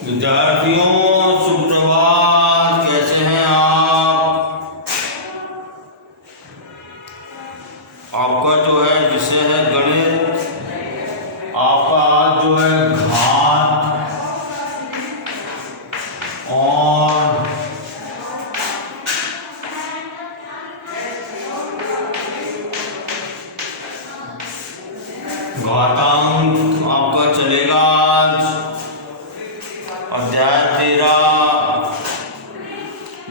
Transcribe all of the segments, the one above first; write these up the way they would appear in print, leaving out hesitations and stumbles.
विद्यार्थियों सुप्रभात, कैसे हैं आप? आपका जो है विषय है गणित। आपका आज जो है घात और घातांक आपका चलेगा आज। अध्याय 13।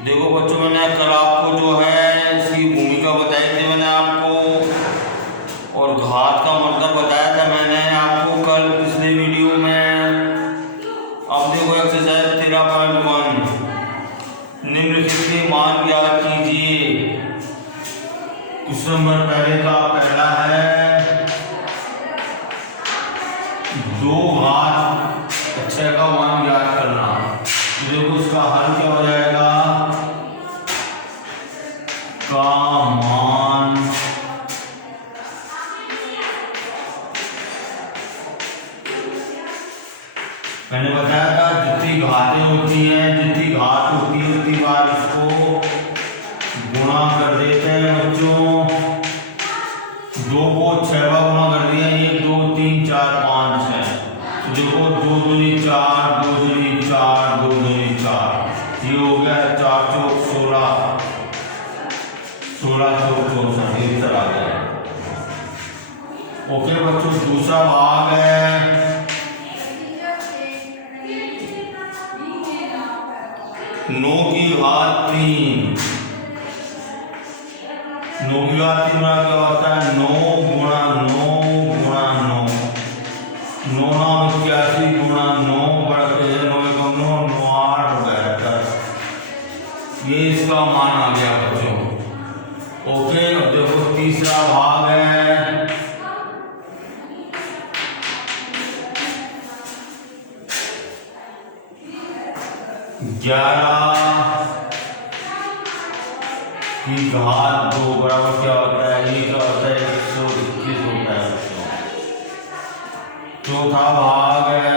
देखो बच्चों, मैंने कल आपको जो है इसकी भूमिका बताई थी मैंने आपको, और घात का मतलब बताया था मैंने आपको कल पिछले वीडियो में। अब देखो एक्सरसाइज 13.1, निम्नलिखित के मान ज्ञात कीजिए। क्वेश्चन नंबर पहले का पहला है 2 घात 6 का मान ज्ञात करना। देखो उसका हल क्या हो जाएगा, का मान मैंने बताया था जितनी घातें होती हैं, जितनी घात होती है उतनी बार इसको गुणा कर देते हैं बच्चों। 2 को 6 बार गुणा कर दिया, 1 2 3 4 5 है। तो देखो 2 दूनी 4, 2 दूनी 4, 2 दूनी 4, ये हो गया 4 चौक 16, 16 चौक 64, ये इधर आ गया। ओके बच्चों, दूसरा भाग है 9 की घात 3। 9 की घात 3 क्या होता है, 9 गुणा 9 गुणा 9, 9 9 81 गुणा 9 बराबर 9 1 9 9 8 72। ये इसका मान आ गया बच्चों। ओके, अब देखो तीसरा भाग है 11 की घात 2 बराबर क्या होता है, ये क्या होता है 121 होता है बच्चों। चौथा भाग है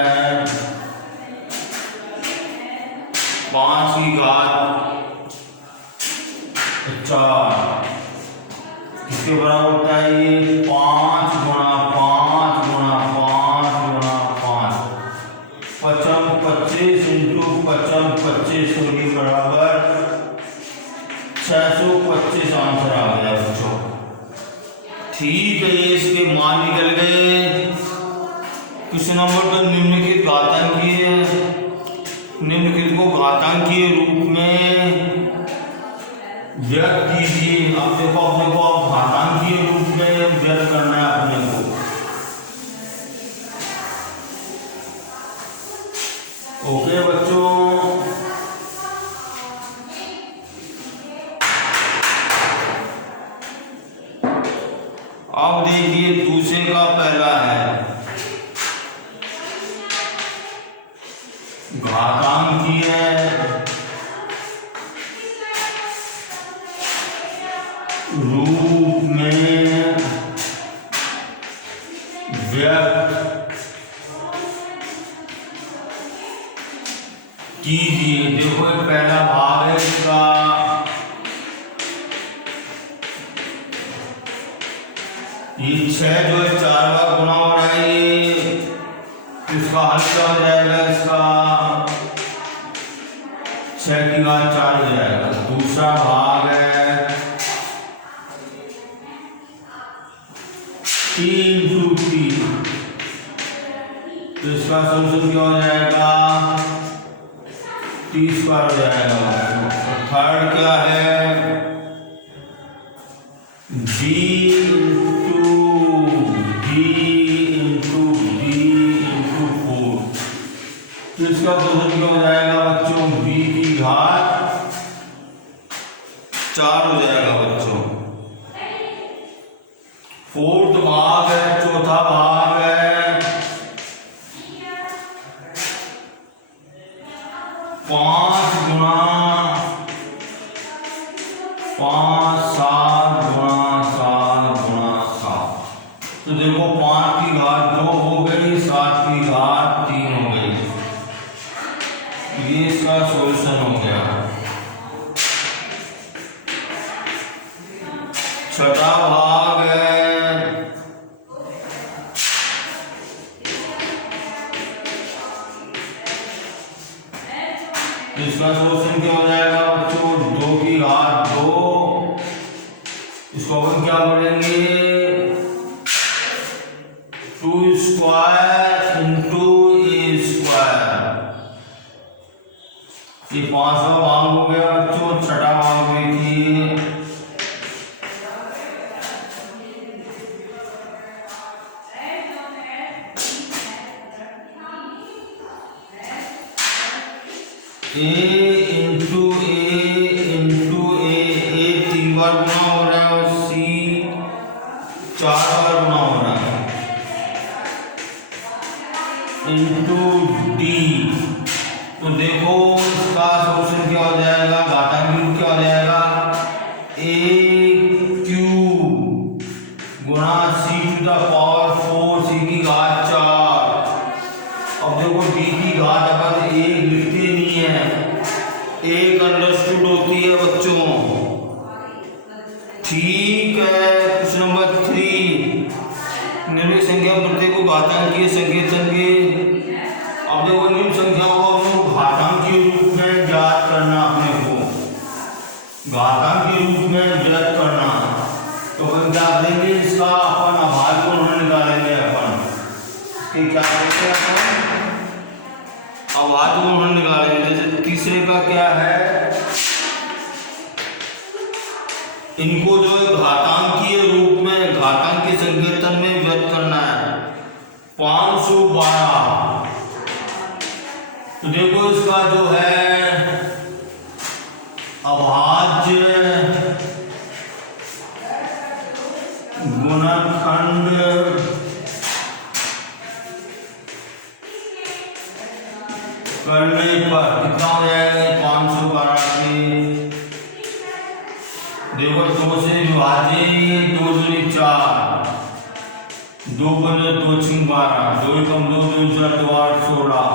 5 की घात 4, किसके बराबर होता है, ये 5 गुणा 5 गुणा 5 गुणा 5, 55 25 इंटू 55 25 होगी बराबर 625 आंसर आ गया बच्चों। ठीक है, ये इसके मान निकल गए। क्वेश्चन नंबर 2, निम्नलिखित घातांकीय, निम्नलिखित को घातांकीय रूप में व्यक्त कीजिए। अब देखो अपने को अब घातांकीय रूप में व्यक्त करना है अपने को। ओके बच्चों, अब देखिए दूसरे का पहला है घातांकीय रूप में व्यक्त कीजिए। देखो एक पहला भाग है इसका, ये 6 जो है 4 बार गुणा हो रहा है, ये इसका हल क्या हो जाएगा, इसका 6 की घात 4 हो जाएगा। दूसरा भाग है 3 इंटू 3, तो इसका सोल्यूशन क्या हो जाएगा, 30 पर हो जाएगा। थर्ड क्या है b into b into b into 4, तो इसका सोल्यूशन क्या हो जाएगा बच्चों, b की घात 4 हो जाएगा बच्चों। फोर्थ भाग है, चौथा भाग है 5 गुणा 5 7 गुणा 7 गुणा 7। तो देखो 5 की घात 2 हो गई, 7 की घात 3 हो गई। इसका सोल्यूशन क्या हो जाएगा बच्चों, 2 की घात 2, इसको अपन क्या बोलेंगे 2 स्क्वायर इंटू ए स्क्वायर। ये 5वां भाग हो गया बच्चों। छठा भाग देखिए, ए इंटू ए 3 बार गुना हो रहा है और सी 4 बार गुना हो रहा है इंटू डी। तो देखो इसका सोल्यूशन क्या हो जाएगा, घातांक रूप क्या हो जाएगा, ए क्यूब गुणा सी टू द पावर 4 सी की घात 4। अब देखो डी की घात अपन एक लिखते नहीं है, एक अंडरस्टूड होती है बच्चों, ठीक है। क्वेश्चन नंबर 3, निम्नलिखित संख्या प्रत्येक को घातांकीय संकेतन के, अब देखो निम्न संख्याओं को घातांकीय रूप में ज्ञात करना, अपने को घातांकीय रूप में ज्ञात करना। तो अपन क्या करेंगे, इसका अपन अभाज्य गुणन निकालेंगे अपन, कि क्या करते हैं अपन अभाज्य गुणन निकालेंगे। जैसे तीसरे का क्या है, इनको जो है घातांकीय रूप में घातांकीय संकेतन में व्यक्त करना है 512। तो देखो इसका जो है अभाज्य गुणनखंड करने पर कितना हो जाएगा 512 के, देखो 2 से विभाजित 2 दूनी 4, 2 बजे 2 छिंग 12, 2 कम 2 2 4 2 8 16,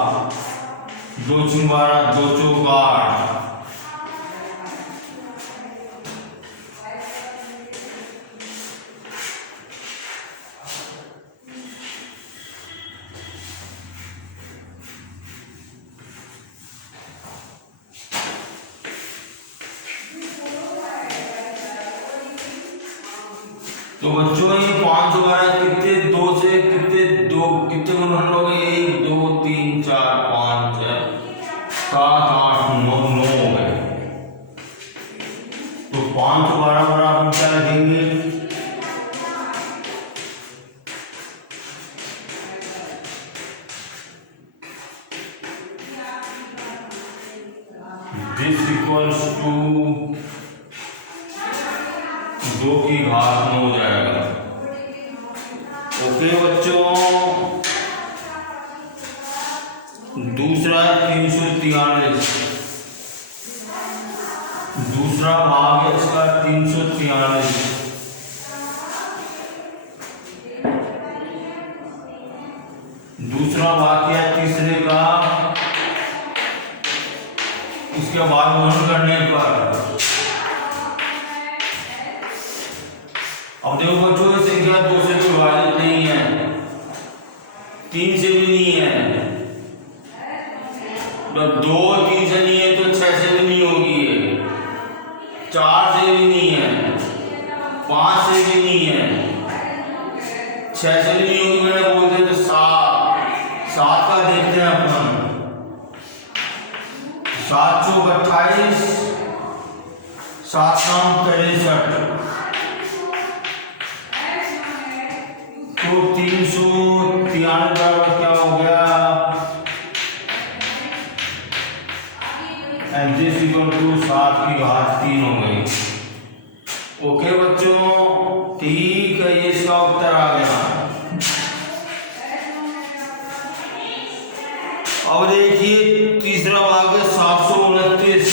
2 छिंग 12 2 चौक 8। तो बच्चों ये 512 कितने 2 से कितने गुणन हो गए, 1 2 3 4 5 6 7 8 9 हो गए। तो 512 बराबर क्या लिखेंगे, दिस इक्वल्स टू 2 की घात 9 हो जाएगा। ओके बच्चों, दूसरा 343, दूसरा भाग है इसका 343। दूसरा भाग क्या है तीसरे का, इसके बाद गुणन करने पर, अब देखो बच्चों ये संख्या 2 से विभाजित नहीं है, 3 से भी नहीं है, जब 2 3 से नहीं है तो 6 से भी नहीं होगी, 4 से भी नहीं है, 5 से भी नहीं है, 6 से भी नहीं होगी, मैंने बोलते तो 7 का देखते हैं अपन, 7 चौक 28, 7 नाम 63, तो 393 बराबर क्या हो गया, एंड दिस इक्वल टू 7 की घात 3 हो गई। ओके बच्चों, ठीक है, ये इसका उत्तर आ गया। अब देखिए तीसरा भाग है 729।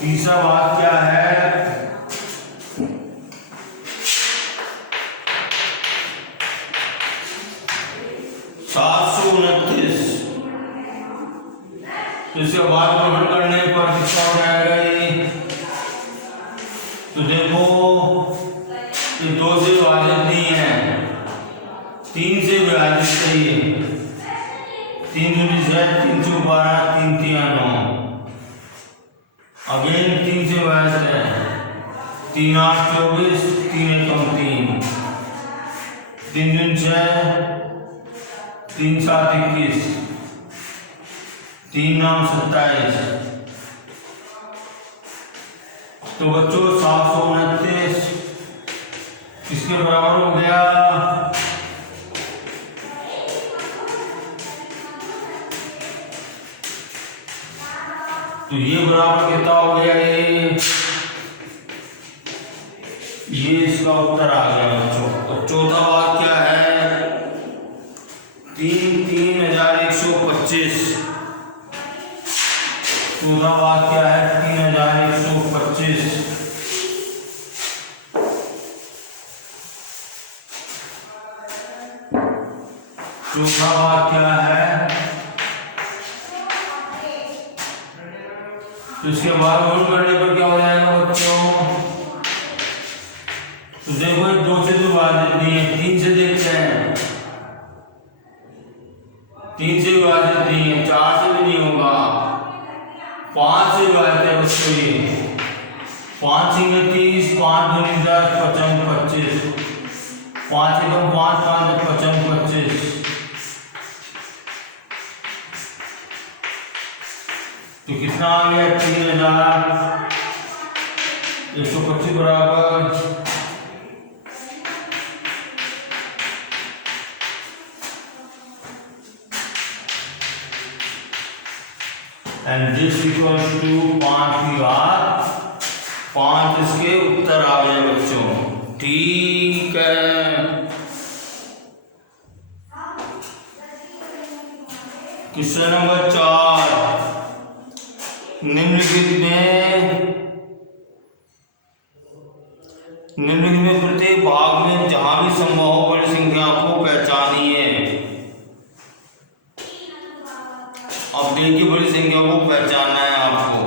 तीसरा भाग क्या है, तो इसके बाद ग्रहण करने पर कितना हो जाएगा ये, तो देखो ये 2 से विभाजित नहीं है, 3 से विभाजित चाहिए, 3 दूनी 6, 3 चौक 12, 3 तिया 9, अगेन 3 से 22 है, 3 8 24, 3 एकम 3, 3 दूनी 6, 3 7 21, 3 9 27। तो बच्चों 729 किसके बराबर हो गया? तो ये बराबर कितना हो गया? ये इसका उत्तर आ गया बच्चों। और चौथा भाग क्या है? 3125। चौथा भाग क्या है? 3125। चौथा भाग क्या है? तो इसके बाद गुण करने पर क्या हो जाएगा बच्चों? तो देखो 2 से 2 विभाजित नहीं है, 3 से देखते हैं, 3 से विभाजित नहीं है, 4 से भी नहीं होगा, 5 से विभाजित है बच्चों। ये 5 सिंह 30, 5 दूनी 10, 55 25, 5 एकम 5, 5 55 25। तो कितना आ गया? 3125 बराबर एंड दिस इक्वल्स टू 5 की घात 5। इसके उत्तर आ गए बच्चों। ठीक है, क्वेश्चन नंबर 4। निम्नलिखित में प्रत्येक भाग में जहां भी संभव हो बड़ी संख्या को पहचानिए। अब देखिए बड़ी संख्या को पहचानना है आपको।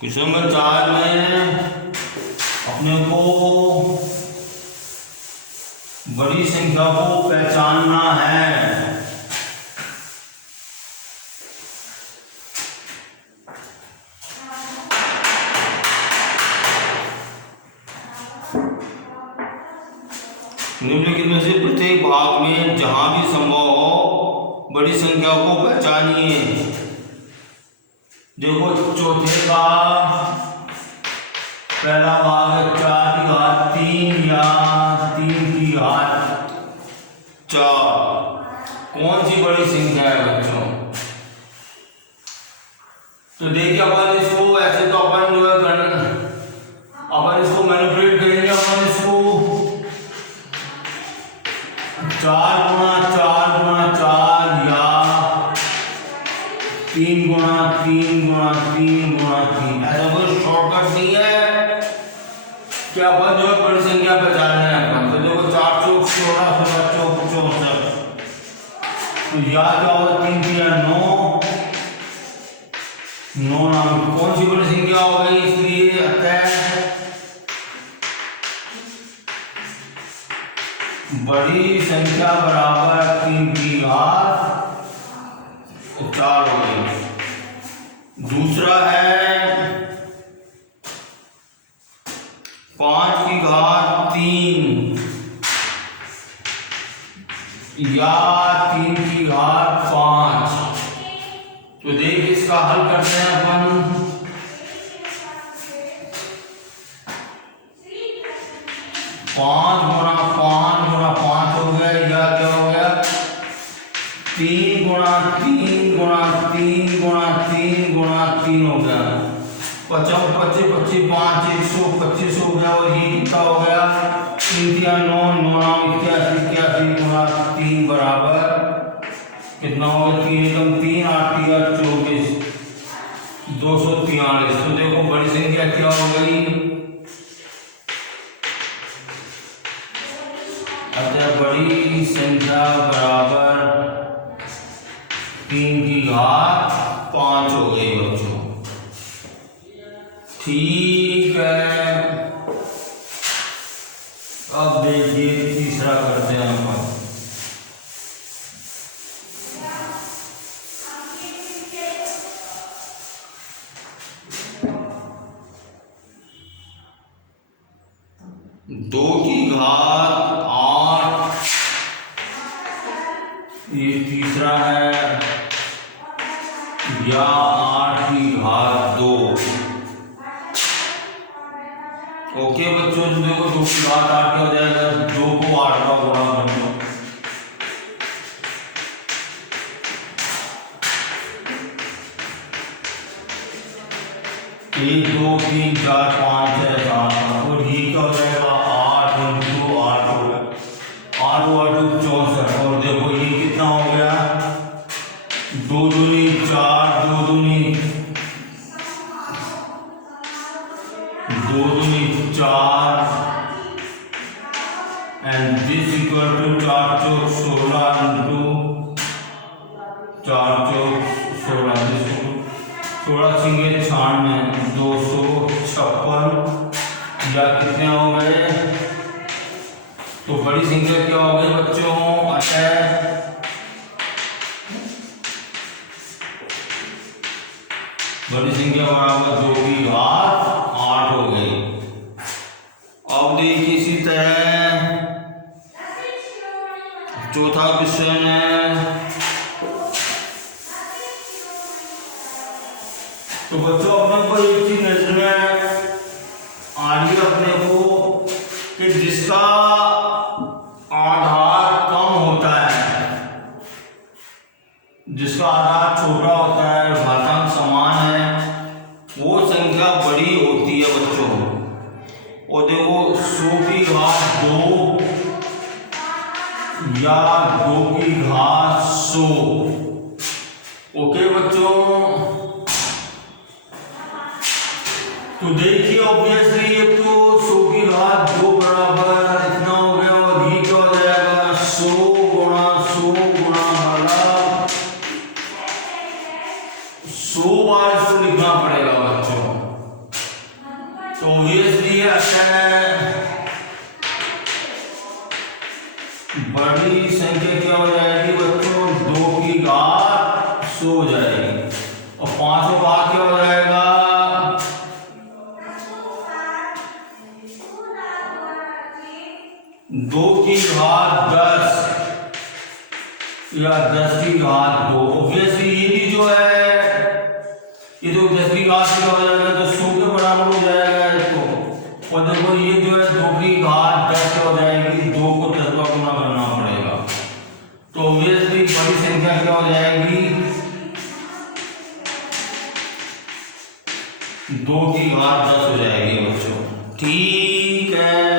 क्वेश्चन नंबर 4 में अपने को बड़ी संख्या को पहचानना है। निम्नलिखित में से प्रत्येक भाग में जहां भी संभव हो बड़ी संख्या को पहचानिए। देखो चौथे का पहला भाग है 4 की घात 3 या 3 की घात 4। कौन सी बड़ी संख्या है बच्चों? तो देखिए अपन इसको ऐसे तो अपन जो है अपन इसको मैनिपुलेट करेंगे। अपन इसको 4 गुणा 4 गुणा 4 या 3 गुणा 3 गुणा 3 गुणा 3, ऐसा कोई शॉर्टकट नहीं है कि अपन जो है बड़ी संख्या पहचानना है अपन। तो देखो 4 चौक 16, 16 चौक 64। तो याद क्या होगा? 3 3 9, 9 नाम कौन सी बड़ी संख्या हो गई? इसलिए अतः बड़ी संख्या बराबर 3 की घात 4 हो गई। दूसरा है 5 की घात 3 या 3 की घात 5। तो देखिए इसका हल करते हैं अपन। 5 गुणा 5 गुणा 5 हो गया, या क्या हो गया? 3 गुणा 3 गुणा 3 गुणा 3 गुणा 3 हो गया। 55 25 25 5 125 हो गया। और ये कितना हो गया? 3 3 9 9 81 81 गुणा 3 बराबर कितना हो गया? 3 एकम 3 8 24 243। तो देखो बड़ी संख्या क्या हो गई? बड़ी संख्या बराबर 3 की घात 5 हो गई बच्चों। ठीक है, अब देखिए तीसरा करते हैं हम। 2 की घात 8, ये तीसरा है, या 8 की घात 2। ओके बच्चों, देखो 2 की घात 8 क्या हो जाएगा, 2 को 8 का गुणा कर दो। 1 2 3 4 5 6 7 और ये क्या हो जाएगा 8 इंटू 8 हो गया, 8 8 64। और देखो ये कितना हो गया, 2 दूनी 4, 2 दूनी 4 एंड दिस इक्वल टू 4 चौक 16 इंटू 4 चौक 16, 16 छिंगे 96, 256 या कितने हो गए। तो बड़ी संख्या क्या हो गई बच्चों, बड़ी संख्या बराबर 2 की घात 8 हो गई। अब देखिए इसी तरह चौथा क्वेश्चन है। तो बच्चों अपने को एक चीज नजर में आ रही है अपने को कि जिसका आधार कम होता है, जिसका आधार छोटा होता है, घातांक समान है, वो संख्या बड़ी होती है बच्चों। और देखो 100 की घात 2 या 2 की घात 100। ओके बच्चों, तो देखिए ऑब्वियसली ये तो 100 की घात 2 बराबर इतना हो गया, और ये क्या हो जाएगा 100 गुणा 100 गुणा मतलब 100 बार इसको लिखना पड़ेगा बच्चों। तो ऑब्वियसली ऐसा है, बड़ी संख्या क्या हो जाएगी बच्चों, 2 की घात 100 हो जाएगी, और 5 बार क्या हो जाएगा 2 की घात 10 या 10 की घात 2। ऑब्वियसली ये भी जो है, ये तो 10 की घात क्या हो जाएगा, तो 100 के बराबर हो जाएगा इसको। और देखो ये जो है 2 की घात 10 क्या हो जाएगी, 2 को 10 का गुणा करना पड़ेगा। तो ऑब्वियसली बड़ी संख्या क्या हो जाएगी, 2 की घात 10 हो जाएगी बच्चों। ठीक है,